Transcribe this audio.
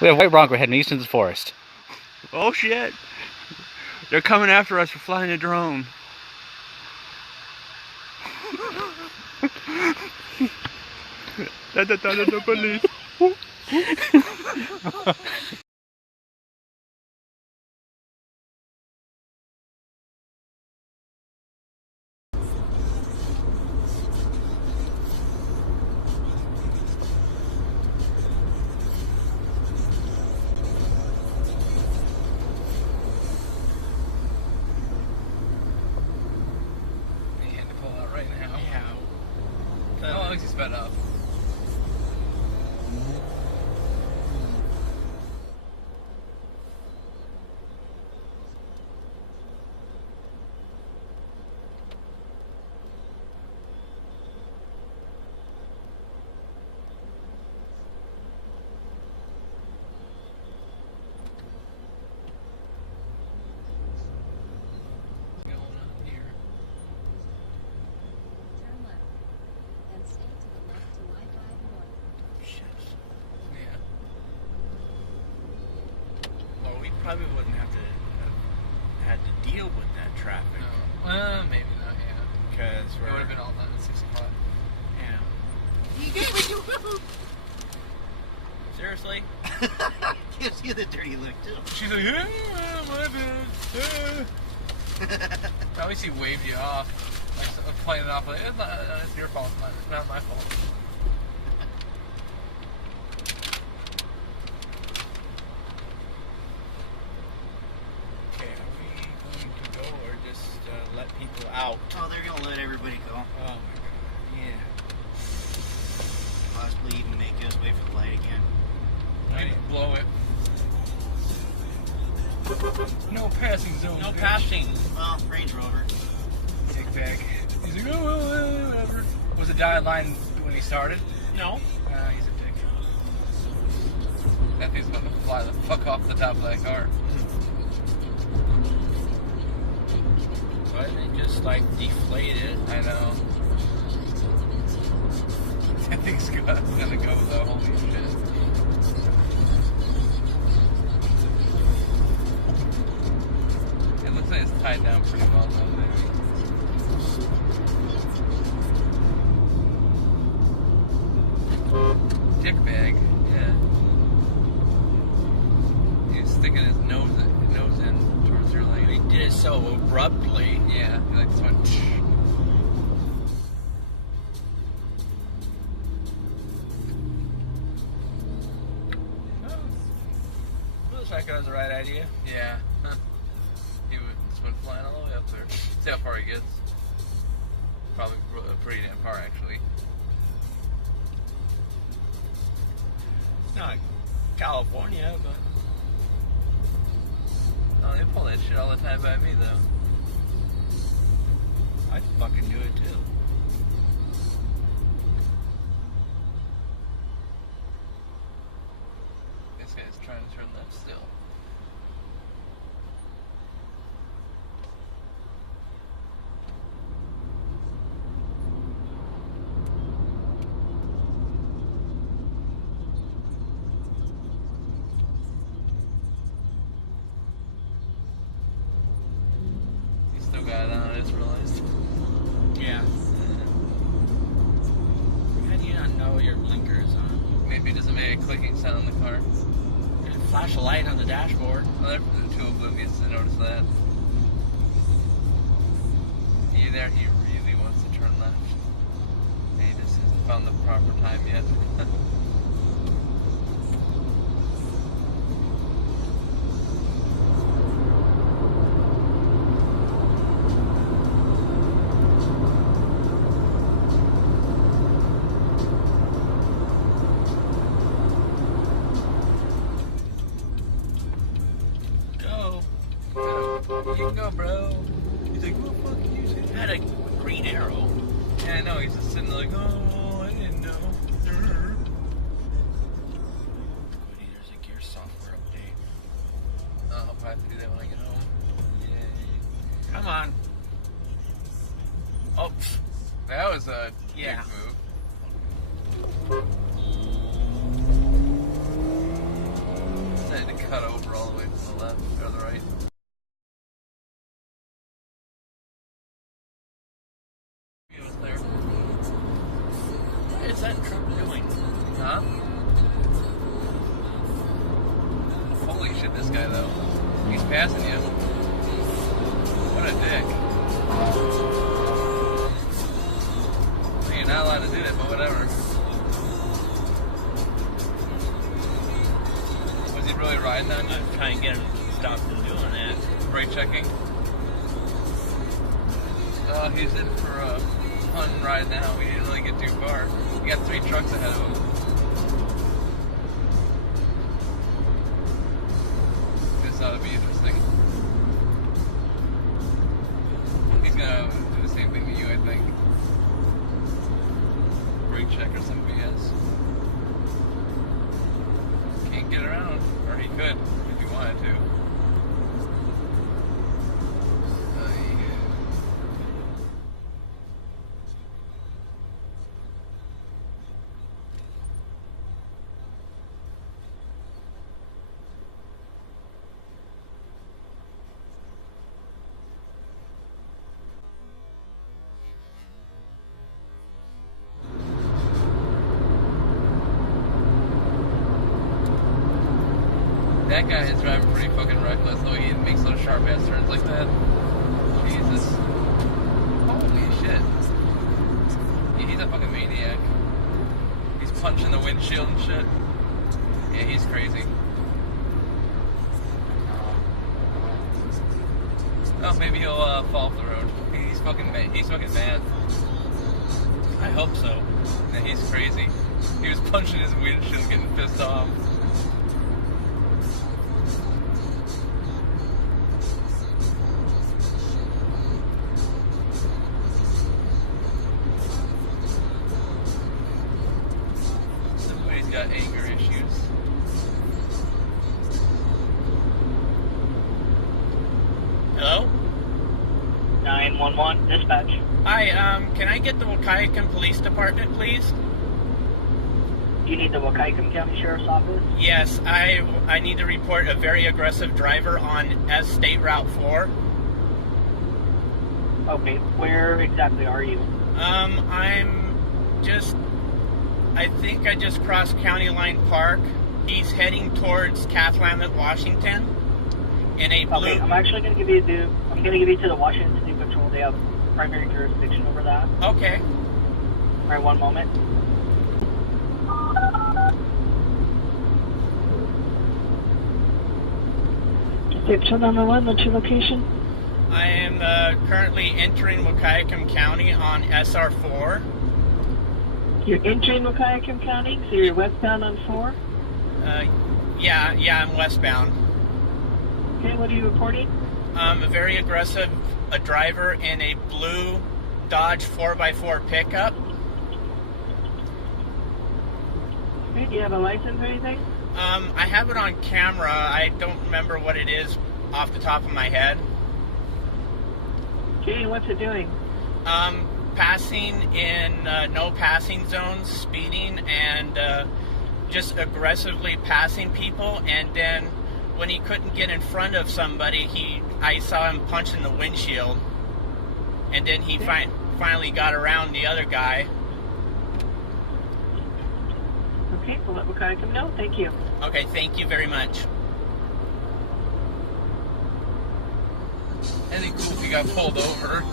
We have white Bronco heading east into the forest. Oh shit! They're coming after us for flying a drone. The police. How long is he sped up? Probably wouldn't have to have had to deal with that traffic. No. Maybe not, yeah. Because it would have been all done at 6 o'clock. Yeah. You get what you want. Seriously? Gives you the dirty look too. She's like, my bad. Obviously waved you off. Like, playing it off like, it's your fault, it's not my fault. Let people out. Oh, they're gonna let everybody go. Oh my god. Yeah. Possibly even make us wait for the light again. Maybe blow it. No passing zone. No passing. Well, Range Rover. Dick bag. He's like, oh, well, whatever. Was the dotted line when he started? No. He's a dick. That thing's about to fly the fuck off the top of that car. Why didn't they just like deflate it? I know. That thing's gonna go though, holy shit. It looks like it's tied down pretty well though, maybe. Dick bag, yeah. He's sticking his nose in towards your leg. He did it so abruptly. Yeah, he like just went. Looks like it was the right idea. Yeah. Huh. He just went flying all the way up there. See how far he gets. Probably pretty damn far, actually. It's not California, but. Oh, they pull that shit all the time by me, though. I'd fucking do it, too. This guy's trying to turn left still. Still got it on, I just realized. Yeah. How do you not know your blinker is on? Maybe it doesn't make a clicking sound in the car. Flash a light on the dashboard. Oh, they're too oblivious to notice that. He really wants to turn left. He just hasn't found the proper time yet. You can go, bro. He's like, well, fuck you. He had a green arrow. Yeah, I know. He's just sitting there like, oh, I didn't know. Goody, there's a gear software update. Oh, I'll probably have to do that when I get home. Yay. Come on. Oh, that was a yeah. Big move. right. It was there. What is that truck doing? Huh? Holy shit, this guy though. He's passing you. What a dick. Well, you're not allowed to do that, but whatever. Was he really riding on you? I'm trying to get him stopped from doing that. Brake checking. Oh, he's in for a fun ride now. We didn't really get too far. We got 3 trucks ahead of him. This ought to be interesting. He's gonna do the same thing to you, I think. Brake check or some BS. Can't get around, or he could if he wanted to. That guy is driving pretty fucking reckless, though he makes those sharp ass turns like that. Jesus. Holy shit. Yeah, he's a fucking maniac. He's punching the windshield and shit. Yeah, he's crazy. Oh, maybe he'll fall off the road. He's fucking mad. I hope so. Yeah, he's crazy. He was punching his windshield, getting pissed off. Got anger issues. Hello? 911 dispatch. Hi, can I get the Waukegan Police Department, please? Do you need the Waukegan County Sheriff's Office? Yes, I need to report a very aggressive driver on S State Route 4. Okay, where exactly are you? I think I just crossed County Line Park. He's heading towards Cathlamet, Washington. In a blue. Okay, I'm actually going to give you to the Washington State Patrol. They have primary jurisdiction over that. Okay. All right, one moment. State Patrol number 1, what's your location? I am currently entering Waukegan County on SR4. You're entering Waukegan County, so you're westbound on 4? Yeah, I'm westbound. Okay, what are you reporting? A very aggressive driver in a blue Dodge 4x4 pickup. Okay, do you have a license or anything? I have it on camera. I don't remember what it is off the top of my head. Okay, what's it doing? Passing in no passing zones, speeding, and just aggressively passing people. And then when he couldn't get in front of somebody, I saw him punching the windshield. And then he finally got around the other guy. Okay, we'll let Waukegan know. Thank you. Okay, thank you very much. Any cool if he got pulled over.